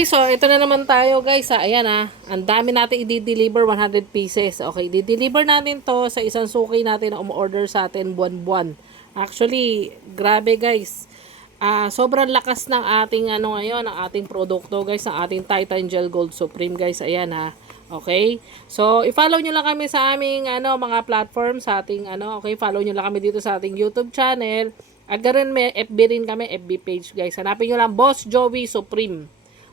Okay, so ito na naman tayo guys. Ayan ang dami natin i-deliver 100 pieces. Okay, i-deliver natin to sa isang suki natin na umu-order sa atin buwan-buwan. Actually, grabe guys. Sobrang lakas ng ating ano ngayon, ng ating produkto guys, ng ating Titan Gel Gold Supreme guys. Ayan Okay? So, i-follow nyo lang kami sa aming mga platform sa ating okay? Follow nyo lang kami dito sa ating YouTube channel. At ganoon may FB rin kami, FB page guys. Hanapin nyo lang Boss Joey Supreme.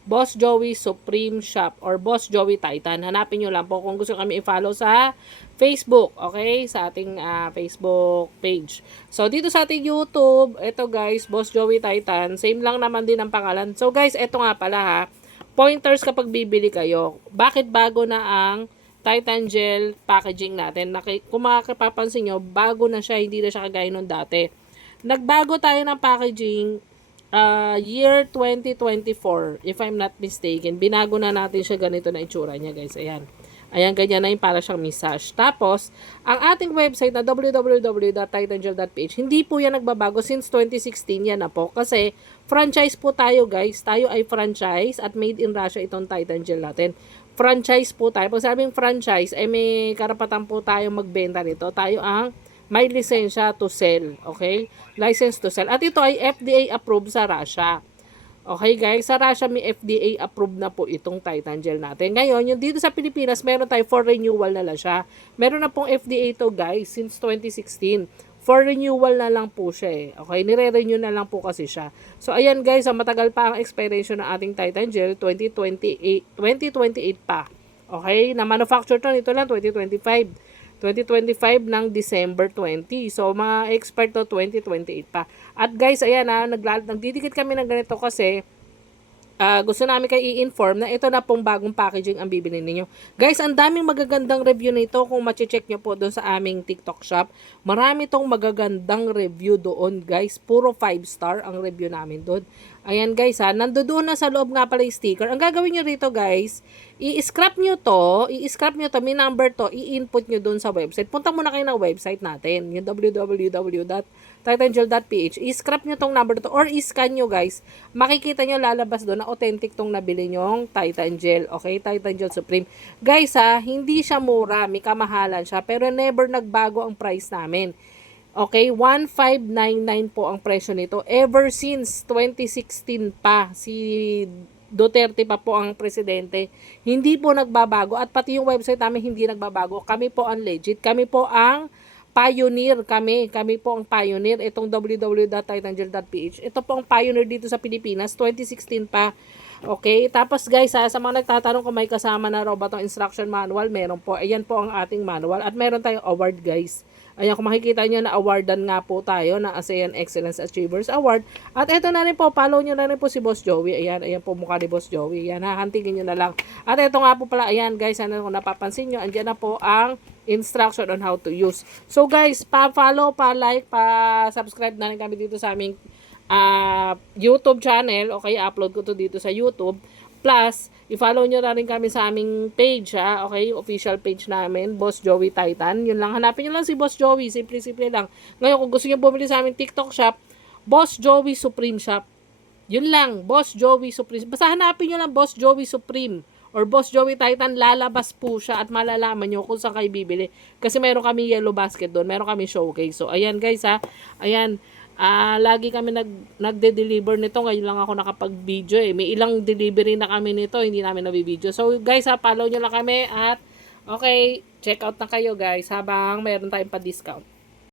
Boss Joey Supreme Shop or Boss Joey Titan. Hanapin nyo lang po kung gusto kami i-follow sa Facebook, okay? Sa ating Facebook page. So, dito sa ating YouTube, ito guys, Boss Joey Titan. Same lang naman din ang pangalan. So, guys, ito nga pala pointers kapag bibili kayo. Bakit bago na ang Titan Gel packaging natin? Kung makapapansin nyo, bago na siya, hindi na siya kagaya nung dati. Nagbago tayo ng packaging year 2024, if I'm not mistaken. Binago na natin siya, ganito na itsura niya guys. Ayan. Ayan, ganyan na yung para siyang massage. Tapos, ang ating website na www.titangel.ph, hindi po yan nagbabago since 2016 yan na po. Kasi, franchise po tayo guys. Tayo ay franchise at made in Russia itong Titan Gel natin. Franchise po tayo. Pag sabing franchise, ay may karapatan po tayo magbenta nito. Tayo ang may lisensya to sell. Okay? License to sell. At ito ay FDA approved sa Russia. Okay guys, sa Russia may FDA approved na po itong Titan Gel natin. Ngayon, yung dito sa Pilipinas, meron tayo for renewal na lang siya. Meron na pong FDA to guys since 2016. For renewal na lang po siya Okay, nire-renew na lang po kasi siya. So ayan guys, matagal pa ang expiration ng ating Titan Gel, 2028 pa. Okay, na manufacture to nito lang 2025 ng December 20. So, mga expert to 2028 pa. At guys, ayan nagdidikit kami ng ganito kasi gusto namin kayo i-inform na ito na pong bagong packaging ang bibili ninyo. Guys, ang daming magagandang review nito kung mache-check nyo po doon sa aming TikTok shop. Marami tong magagandang review doon guys. Puro 5 star ang review namin doon. Ayan guys nandoon na sa loob nga pala yung sticker. Ang gagawin nyo rito guys, i-scrap nyo to, may number to, i-input nyo doon sa website. Punta muna kayo ng website natin, yung www.titangel.ph. I-scrap nyo tong number to or i-scan nyo guys. Makikita nyo lalabas doon na authentic tong nabili nyong Titan Gel. Okay, Titan Gel Supreme. Guys hindi siya mura, may kamahalan siya, pero never nagbago ang price namin. Okay, 1599 po ang presyo nito. Ever since 2016 pa, si Duterte pa po ang presidente, hindi po nagbabago. At pati yung website namin hindi nagbabago. Kami po ang legit. Kami po ang pioneer. Kami po ang pioneer. Itong www.titangel.ph. Ito po ang pioneer dito sa Pilipinas. 2016 pa. Okay, tapos guys sa mga nagtatanong kung may kasama na raw ba itong instruction manual, meron po. Ayan po ang ating manual at meron tayong award guys. Ayan, kung makikita nyo na awardan nga po tayo ng ASEAN Excellence Achievers Award. At eto na rin po, follow nyo na rin po si Boss Joey. Ayan po mukha ni Boss Joey. Ayan, hahantingin nyo na lang. At eto nga po pala, ayan guys, kung napapansin nyo, andyan na po ang instruction on how to use. So guys, pa-follow, pa-like, pa-subscribe na rin kami dito sa aming YouTube channel. Okay, upload ko to dito sa YouTube. Plus, i-follow nyo na rin kami sa aming page, okay, official page namin, Boss Joey Titan. Yun lang, hanapin nyo lang si Boss Joey, simple-simple lang. Ngayon, kung gusto nyo bumili sa aming TikTok shop, Boss Joey Supreme Shop. Yun lang, Boss Joey Supreme. Basta hanapin nyo lang Boss Joey Supreme or Boss Joey Titan, lalabas po siya at malalaman nyo kung saan kayo bibili. Kasi meron kami yellow basket doon, meron kami showcase. So, ayan guys ayan. Lagi kami nagde-deliver nito. Ngayon lang ako nakapag-video May ilang delivery na kami nito, hindi namin nabibideo. So guys follow nyo lang kami at okay, check out na kayo guys habang mayroon tayong pa-discount.